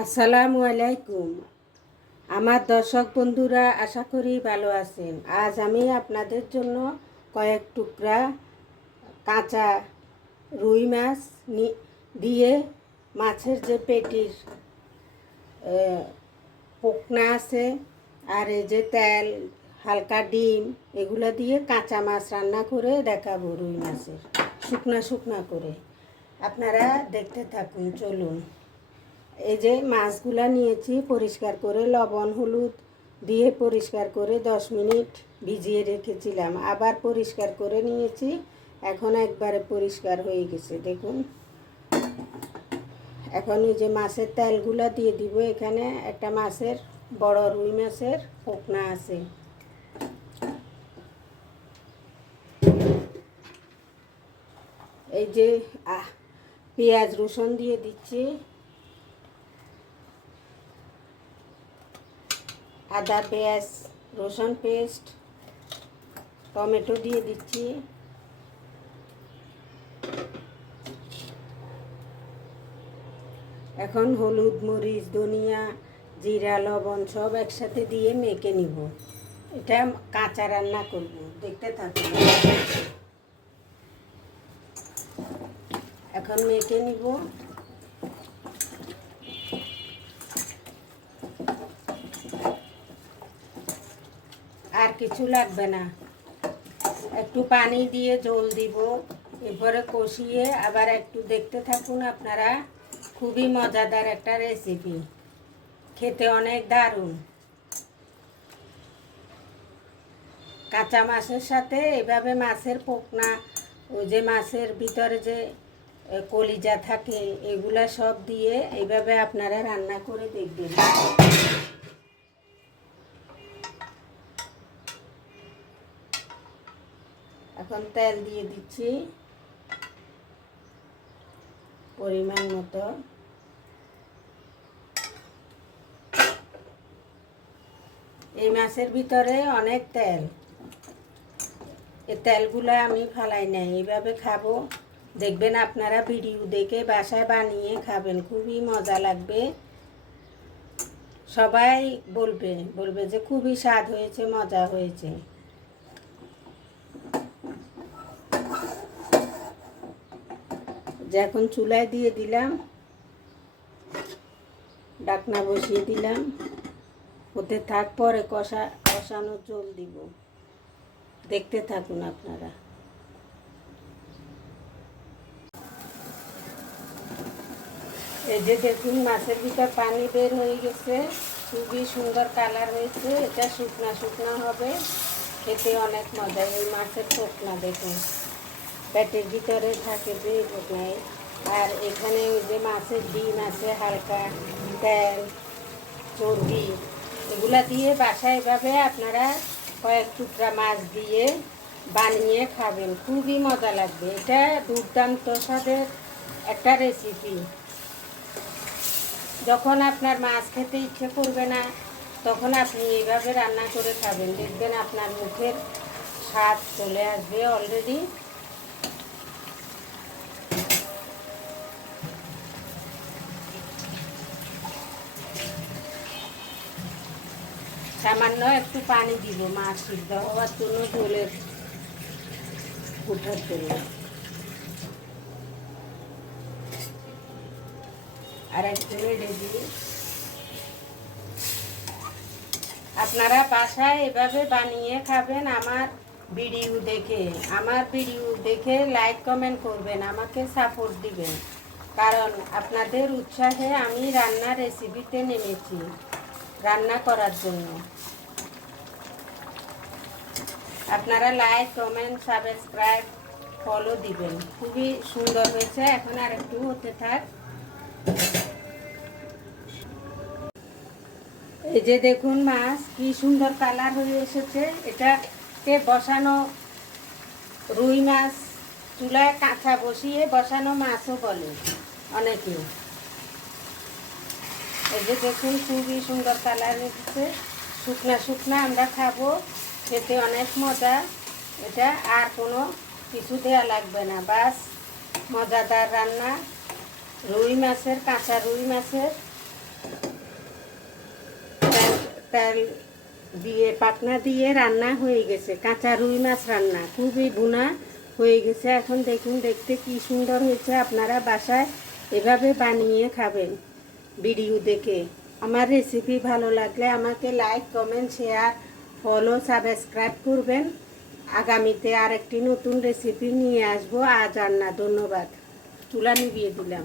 আসসালামু আলাইকুম। আমার দর্শক বন্ধুরা, আশা করি ভালো আছেন। আজ আমি আপনাদের জন্য কয়েক টুকরা কাঁচা রুই মাছ দিয়ে মাছের যে পেটির পোকনা আছে, আর এই যে তেল, হালকা ডিম, এগুলো দিয়ে কাঁচা মাছ রান্না করে দেখাবো রুই মাছের। শুকনা শুকনা করে। আপনারা দেখতে থাকুন, চলুন। এই যে মাছগুলা নিয়েছি, পরিষ্কার করে লবণ, হলুদ দিয়ে পরিষ্কার করে দশ মিনিট ভিজিয়ে রেখেছিলাম। আবার পরিষ্কার করে নিয়েছি, এখন একবারে পরিষ্কার হয়ে গেছে, দেখুন। এখন এই যে মাছের তেলগুলা দিয়ে দিব, এখানে একটা মাছের, বড় রুই মাছের পোকনা আছে। এই যে পেঁয়াজ রসুন দিয়ে দিচ্ছি। আদা পেঁয়াজ, রসুন পেস্ট, টমেটো দিয়ে দিচ্ছি। এখন হলুদ, মরিচ, ধনিয়া, জিরা, লবণ সব একসাথে দিয়ে মেখে নিব। এটা কাঁচা রান্না করব, দেখতে থাকুন। এখন মেখে নিব আর কিছু লাগবে না। একটু পানি দিয়ে জল দিব, এরপরে কষিয়ে আবার একটু দেখতে থাকুন আপনারা, খুবই মজাদার একটা রেসিপি খেতে অনেক দারুণ। কাঁচা মাছের সাথে এভাবে মাছের পোকনা, ওই যে মাছের ভিতরে যে কলিজা থাকে, এগুলা সব দিয়ে এইভাবে আপনারা রান্না করে দেখবেন। এখন তেল দিয়ে দিচ্ছি পরিমাণ মতো। এই মাছের ভিতরে অনেক তেল। এই তেলগুলো আমি ফালাই নাই, এইভাবে খাব। দেখবেন আপনারা ভিডিও দেখে বাসায় বানিয়ে খাবেন, খুবই মজা লাগবে। সবাই বলবে বলবে যে খুবই স্বাদ হয়েছে, মজা হয়েছে। যে এখন চুলায় দিয়ে দিলাম, ডাকনা বসিয়ে দিলাম হতে থাক পরে কষা, কষানো জল দিব। দেখতে থাকুন আপনারা। এই যে দেখুন, মাছের ভিতর পানি বের হয়ে গেছে। খুবই সুন্দর কালার হয়েছে। এটা শুকনা শুকনা হবে। খেতে অনেক মজা এই মাছের পোকনা দেখুন। পেটের ভিতরে থাকে যে পোকনায় আর এখানে ওই যে মাছের ডিম আছে, হালকা তেল, চর্বি, এগুলা দিয়ে বাসায় এভাবে আপনারা কয়েক টুকরা মাছ দিয়ে বানিয়ে খাবেন। খুবই মজা লাগবে। এটা দুর্দান্ত স্বাদের একটা রেসিপি যখন আপনার মাছ খেতে ইচ্ছে করবে না, তখন আপনি এইভাবে রান্না করে খাবেন। দেখবেন আপনার মুখের স্বাদ চলে আসবে অলরেডি সামান্য একটু পানি দিব মাছ সিদ্ধ হওয়ার জন্য জলের উঠার জন্য। আর একটু রেডে আপনারা বাসায় এভাবে বানিয়ে খাবেন আমার ভিডিও দেখে। আমার ভিডিও দেখে লাইক কমেন্ট করবেন, আমাকে সাপোর্ট দিবেন। কারণ আপনাদের উৎসাহে আমি রান্নার রেসিপিতে নেমেছি। রান্না করার জন্য। আপনারা লাইক কমেন্ট সাবস্ক্রাইব ফলো দিবেন। খুবই সুন্দর হয়েছে। এখন আর একটু হতে থাক। এই যে দেখুন মাছ, কি সুন্দর কালার হয়ে এসেছে। এটাকে বসানো রুই মাছ, চুলায় কাঁচা বসিয়ে বসানো মাছও বলে অনেকে। এই যে দেখুন, খুবই সুন্দর কালার হয়েছে। শুকনা শুকনা আমরা খাব। খেতে অনেক মজা। এটা আর কোনো কিছু দেওয়া লাগবে না। বাস, মজাদার রান্না। রুই মাছের, কাঁচা রুই মাছের। তেল দিয়ে পাকনা দিয়ে রান্না হয়ে গেছে। কাঁচা রুই মাছ রান্না। খুবই ভুনা হয়ে গেছে। এখন দেখুন, দেখতে কি সুন্দর হয়েছে। আপনারা বাসায় এভাবে বানিয়ে খাবেন। ভিডিও দেখে। আমার রেসিপি ভালো লাগলে আমাকে like comment share follow subscribe করবেন। আগামীতে আরেকটি নতুন রেসিপি নিয়ে আসব। আজ আর না, ধন্যবাদ। চুলা নিভিয়ে দিলাম।